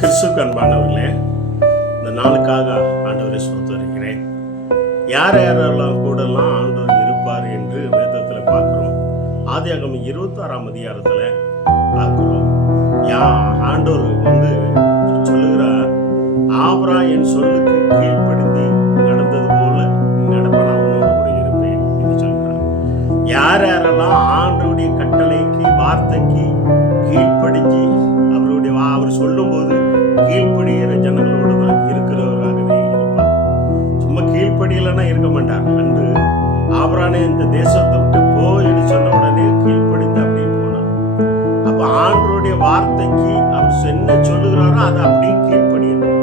கிறிஸ்துவுக்கு அன்பானவர்களே, இந்த நாளுக்காக ஆண்டவரை ஸ்தோத்திரிக்கிறேன். யார் யாரெல்லாம் கூடலாம் ஆண்டவர் இருப்பார் என்று வேதத்தில் பார்க்கிறோம். ஆதியாகமம் 26ஆம் அதிகாரத்தில் பார்க்கிறோம். ஆண்டவர் சொல்லுகிறார், ஆபிரகாம் என் சொல்லுக்கு கீழ்ப்படிந்து நடந்தது போல நடப்பேன், அவனோடு கூட இருப்பேன் என்று சொல்கிறார். யார் யாரெல்லாம் ஆண்டவருடைய கட்டளைக்கு வார்த்தைக்கு கீழ்ப்படிஞ்சு அவர் சொல்லும் போது கீழ்ப்படிகிற ஜனங்களோடு தான் இருக்கிறவராகவே இருப்பார். சும்மா கீழ்ப்படியலன்னா இருக்க மாட்டார். அன்று ஆபிரகாம் இந்த தேசத்தை விட்டு போயின்னு சொன்ன உடனே கீழ்ப்படிந்து அப்படியே போனார். அப்ப ஆண்டவருடைய வார்த்தைக்கு அவர் என்ன சொல்லுகிறாரோ அதை அப்படியே கீழ்ப்படியணும்.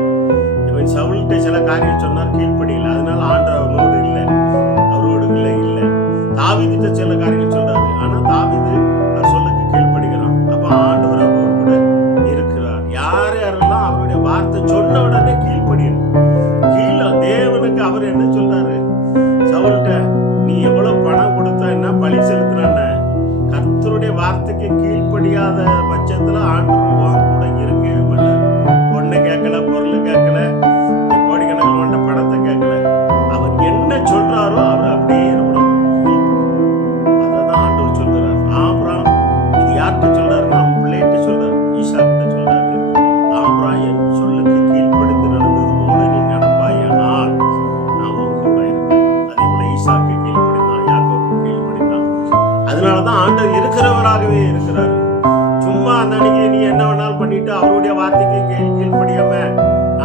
இவன் சவுல்கிட்ட சில காரியம் சொன்னார், கீழ்ப்படியல, அதனால ஆண்டவர் அவனோடு இல்லை, அவரோடு இல்லை. தாவீதுகிட்ட சில காரியம் சொல்றாரு, ஆனா தாவீது அவர் சொல்லுக்கு கீழ்ப்படுகிறான். அப்ப ஆண்டவர் அவரோடு கூட இருக்கிறார். யாரெல்லாம் அவருடைய வார்த்தை சொன்ன உடனே கீழ்ப்படியணும். தேவனுக்கு அவர் என்ன சொல்றாரு, சவுல்கிட்ட நீ எவ்வளவு பணம் கொடுத்தா என்ன, பலி செலுத்தின, கர்த்தருடைய வார்த்தைக்கு கீழ்ப்படியாத பட்சத்துல ஆண்டவர் கூட இருக்கவே மாட்டார். பொண்ணு கேட்கல, பொருள் கேட்கல, கோடிக்கணக்கில் கொண்ட பணத்தை கேட்கல, அவர் என்ன சொல்றாரோ அவர் அப்படியே அதான் ஆண்டவர் சொல்றார். ஆபிரகாம் இது யார்கிட்ட சொல்றாருன்னா அவன் பிள்ளைகிட்ட சொல்றாரு, ஈசாக்கிட்ட சொல்றாரு, ஆபிரகாம் என் சொல்லுக்கு கீழ்ப்படிந்து நடந்தது போல நீ நடப்பாயானால் நான் உன் கூட இருப்பேன். அதே போல ஈசாக்கு கீழ்ப்படிந்தான், யாக்கோபு கீழ்ப்படிந்தான். அதனாலதான் ஆண்டவர் இருக்கிறவராகவே இருக்கிறார். சும்மா அந்த அன்னைக்கு நீ என்ன வேணாலும் பண்ணிட்டு அவருடைய வார்த்தைக்கு கீழ்ப்படியாம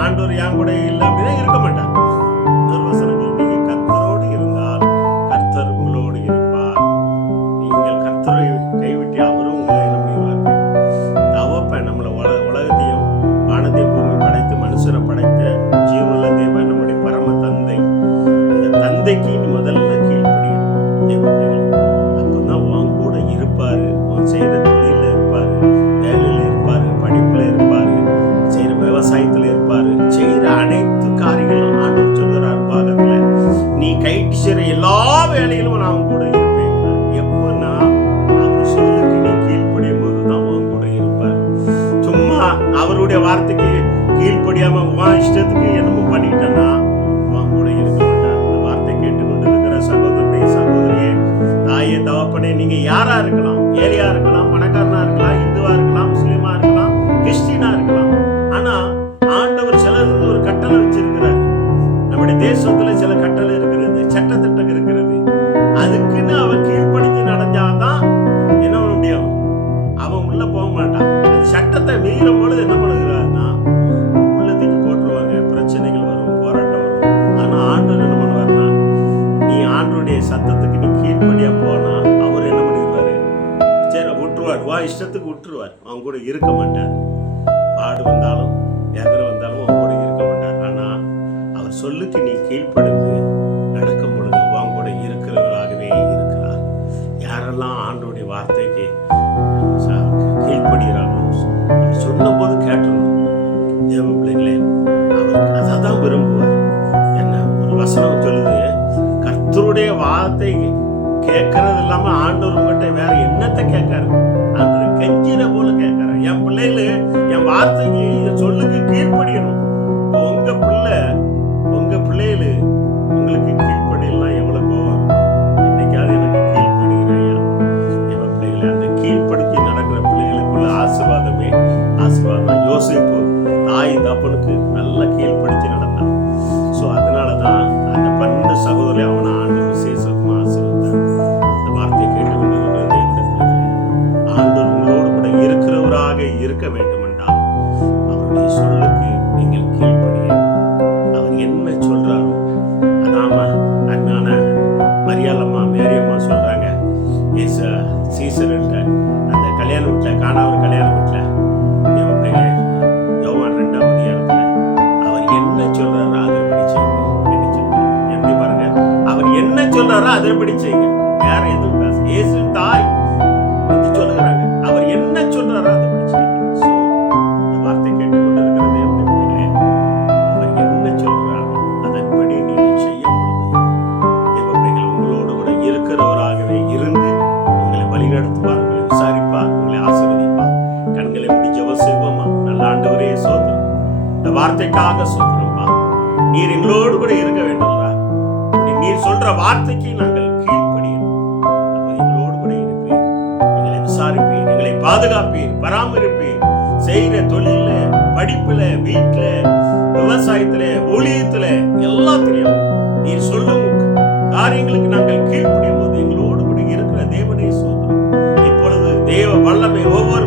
ஆண்டவர் என் கூட இல்லை அப்படின்னா இருக்க மாட்டார். நிர்வசனங்கள் நீங்க கர்த்தரோடு இருந்தால் கர்த்தர் உங்களோடு இருப்பார். நீங்கள் கர்த்தரை கைவிட்டு அவரும் உங்களை நம்பிவார்கள். தவப்ப நம்மளை உலகத்தையும் வானத்தையும் பூமி படைத்து மனுஷரை படைத்த ஜீவனுள்ள தேவன் நம்முடைய பரம தந்தை. அந்த தந்தைக்கு நீ முதல்ல கீழ்ப்படியணும். அப்பதான் உன் கூட இருப்பாரு. உன் செய்யற தொழில இருப்பாரு, வேலையில இருப்பாரு, படிப்புல இருப்பாரு, செய்யற விவசாயத்துல இருப்பாரு, செய்யற அனைத்து காரியங்களும் ஆண்டவர் சொல்கிறார் பாகத்துல நீ கைட்டு செய்யற எல்லா வேலையிலும் நான் கூட இருப்பேன். எப்பன்னா அவர் சொல்லுக்கு நீ கீழ்ப்படியும் போதுதான் உன் கூட இருப்பார். சும்மா அவருடைய வார்த்தைக்கு கீழ்ப்படியாம உன் இஷ்டத்துக்கு என்னமோ பண்ணிட்டேன்னா உன் கூட இருக்க மாட்டார். இந்த வார்த்தை கேட்டுக்கொண்டு இருக்கிற சகோதரனே, சகோதரியே, தாயே, தகப்பனே, நீங்க யாரா இருக்கலாம், ஏழையா இருக்கலாம், பணக்காரனா இருக்கலாம், இந்துவா இருக்கலாம், முஸ்லீமா இருக்கலாம், கிறிஸ்டினா இருக்கலாம். ஆனா ஆண்டவர் சிலருக்கு ஒரு கட்டளை வச்சிருக்கிறார். நம்முடைய தேசத்துல சில கட்டளை இருக்கிறது, சட்டத்திட்டம் இருக்கிறது. அதுக்குன்னு அவன் கீழ்ப்படிஞ்சு நடந்தாதான் என்ன பண்ண முடியும், அவன் உள்ள போக மாட்டான். சட்டத்தை மீறும் பொழுது என்ன பண்ணுகிறாருன்னா உள்ளத்துக்கு போட்டுருவாங்க, பிரச்சனைகள் வரும், போராட்டம் வரும். ஆனா ஆண்டவர் என்ன பண்ணுவார்னா, நீ ஆண்டருடைய சத்தத்துக்கு நீ கீழ்ப்படியா போனா அவர் என்ன பண்ணிடுவாரு, சரி விட்டுருவார், வா இஷ்டத்துக்கு விட்டுருவார். அவன் கூட இருக்க மாட்டார். பாடு வந்தாலும் வேதனை வந்தாலும் அவன் கூட இருக்க மாட்டார். ஆனா அவர் சொல்லுக்கு நீ கீழ்ப்படிந்து நடக்கும் பொழுது அவன் கூட இருக்கிறவராகவே இருக்கிறார். யாரெல்லாம் ஆண்டோடைய வார்த்தைக்கு கீழ்ப்படுகிறார்களோ அவர் சொன்ன போது கேட்டணும். தேவ பிள்ளைகளே, அவருக்கு அதான் விரும்புவார். என்ன ஒரு வசனம் சொல்லுது, கர்த்தருடைய வார்த்தை கேட்கறது இல்லாம ஆண்டவர் உங்கள்கிட்ட வேற என்னத்தை கேட்காரு, ஆண்டவர் கெஞ்சின போல கேட்காரு. என் பிள்ளைகளு என் வார்த்தைக்கு என் சொல்லுக்கு கீழ்ப்படியணும். உங்க பிள்ளைகளு உங்களுக்கு கீழ்ப்படியலாம் எவ்வளவு கோவம். இன்னைக்காவது எனக்கு கீழ்ப்படுகிறையா என் பிள்ளைகளை, அந்த கீழ்ப்படுத்தி நடக்கிற பிள்ளைகளுக்குள்ள ஆசீர்வாதமே ஆசீர்வாதம். யோசிப்பு தாய் தப்பனுக்கு நல்லா கீழ்ப்படுத்தி நடந்தான். ஸோ அதனாலதான் அந்த 12 சகோதரி அவனை ஆண்டு விசேஷமா ஆசீர்வதித்தார். இந்த வார்த்தையை கேட்டுக்கொண்டு இருக்கிறது என்னுடைய பிள்ளைகளே, ஆண்டவர் உங்களோடு கூட இருக்கிறவராக இருக்க வேண்டும் என்றால் அவருடைய சொல்லுக்கு நீங்கள் கீழ்ப்படிய, அவர் என்ன சொல்றாரோ அதாம அண்ணான மரியாளம்மா மேரியம்மா சொல்றாங்க, சீசர்கிட்ட அந்த கல்யாண வீட்டில் காணாவர் கல்யாண வீட்டில் யோவான் 2ஆம் அதிகாரத்துல அவர் என்ன சொல்றாரோ அதன்படி செய்யுங்க. எப்படி பாருங்க, அவர் என்ன சொல்றாரோ அதன்படி செய்யுங்க. வேற எதுவும் பேச இயேசு தாய் பத்தி சொல்லுகிறாங்க, அவர் என்ன சொல்றாரோ அதன்படி செய்யுங்க. ஸோ இந்த வார்த்தை கேட்டுக்கொண்டு இருக்கிறது எப்படி பிள்ளைகளே, அவர் என்ன சொல்றாரோ அதன்படி நீங்கள் செய்யும் பொழுது தேவ பிள்ளைகள் உங்களோடு கூட இருக்கிறவராகவே இருந்து உங்களை வழிநடத்துவார், உங்களை விசாரிப்பார், உங்களை ஆசீர்வதிப்பார். கண்களை மூடி ஜெபம் செய்வோமா? நல்ல ஆண்டவரே, ஸ்தோத்திரம். வார்த்தைக்காக சொல்றோம்ப்பா. நீர் எங்களோடு கூட இருக்க வேண்டும்டா. நீர் சொல்ற வார்த்தைக்கு நாங்கள் கீழ்ப்படியணும். அப்ப எங்களோடு கூட இருப்பேன், எங்களை விசாரிப்பேன், எங்களை பாதுகாப்பேன், பராமரிப்பேன். செய்கிற தொழில, படிப்புல, வீட்டுல, விவசாயத்துல, ஊழியத்துல எல்லாத்திலையும் நீர் சொல்லும் காரியங்களுக்கு நாங்கள் கீழ்ப்படியும் போது எங்களோடு கூட இருக்கிற தேவனே சோதரம். இப்பொழுது தேவ வல்லமை ஒவ்வொரு